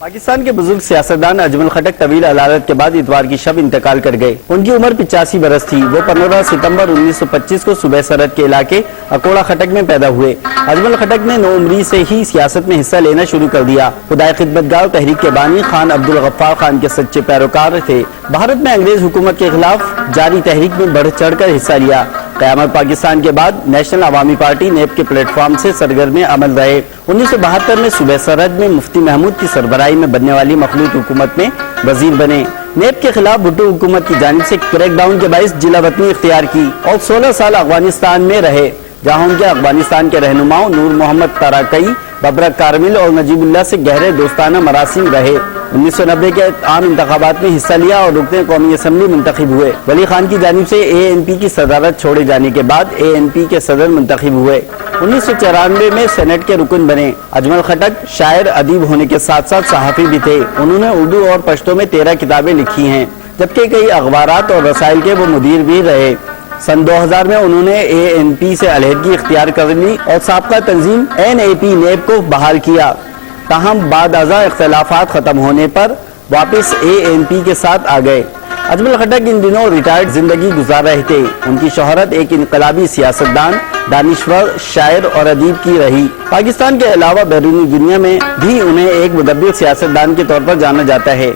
पाकिस्तान के बुजुर्ग सियासतदान अजमल खटक तवील अदालत के बाद इतवार की शब इंतकाल कर गए। उनकी उम्र 85 बरस थी। वो 15 सितंबर 1925 को सुबह सरहद के इलाके अकोड़ा खटक में पैदा हुए। अजमल खटक ने 9 उम्री से ही सियासत में हिस्सा लेना शुरू कर दिया। खुदाई खिदमतगार तहरीक के बानी खान अब्दुल गफ्फार खान के सच्चे पैरोकार थे। भारत में अंग्रेज हुकूमत के खिलाफ जारी तहरीक में बढ़ चढ़ कर हिस्सा लिया। क़यामत पाकिस्तान के बाद नेशनल अवामी पार्टी नेप के प्लेटफॉर्म से सरगर्म अमल रहे। 1972 में सुबह सरहद में मुफ्ती महमूद की सरबराही में बनने वाली मखलूत हुकूमत में वजीर बने। नेप के खिलाफ भुट्टो हुकूमत की जानिब से क्रैकडाउन के बाइस जिला वतनी इख्तियार की और 16 साल अफगानिस्तान में रहे, जहाँ उनके अफगानिस्तान के रहनुमाओं नूर मोहम्मद ताराकई, बबरक कारमिल और नजीबुल्लाह से गहरे दोस्ताना मरासिम रहे। 1990 के आम इंतखाबात में हिस्सा लिया और रुकने कौमी असम्बली मुंतखब हुए। वली खान की जानिब से ANP की सदारत छोड़े जाने के बाद ANP के सदर मुंतखब हुए। 1994 में सेनेट के रुकन बने। अजमल खटक शायर अदीब होने के साथ साथ सहाफ़ी भी थे। उन्होंने उर्दू और पश्तो में 13 किताबें लिखी हैं, जबकि कई अखबारात और रसाइल के वो मुदीर भी रहे। सन 2000 में उन्होंने ANP से अलहदगी इख्तियार कर ली और साबका तंजीम NAP नेप को बहाल किया। ताहम बाद अज़ा इख्तिलाफात खत्म होने पर वापस ANP के साथ आ गए। अजमल खटक इन दिनों रिटायर्ड जिंदगी गुजार रहे थे। उनकी शोहरत एक इनकलाबी सियासतदान, दानिश्वर, शायर और अदीब की रही। पाकिस्तान के अलावा बैरूनी दुनिया में भी उन्हें एक मुदब्बिर सियासतदान के तौर पर जाना जाता है।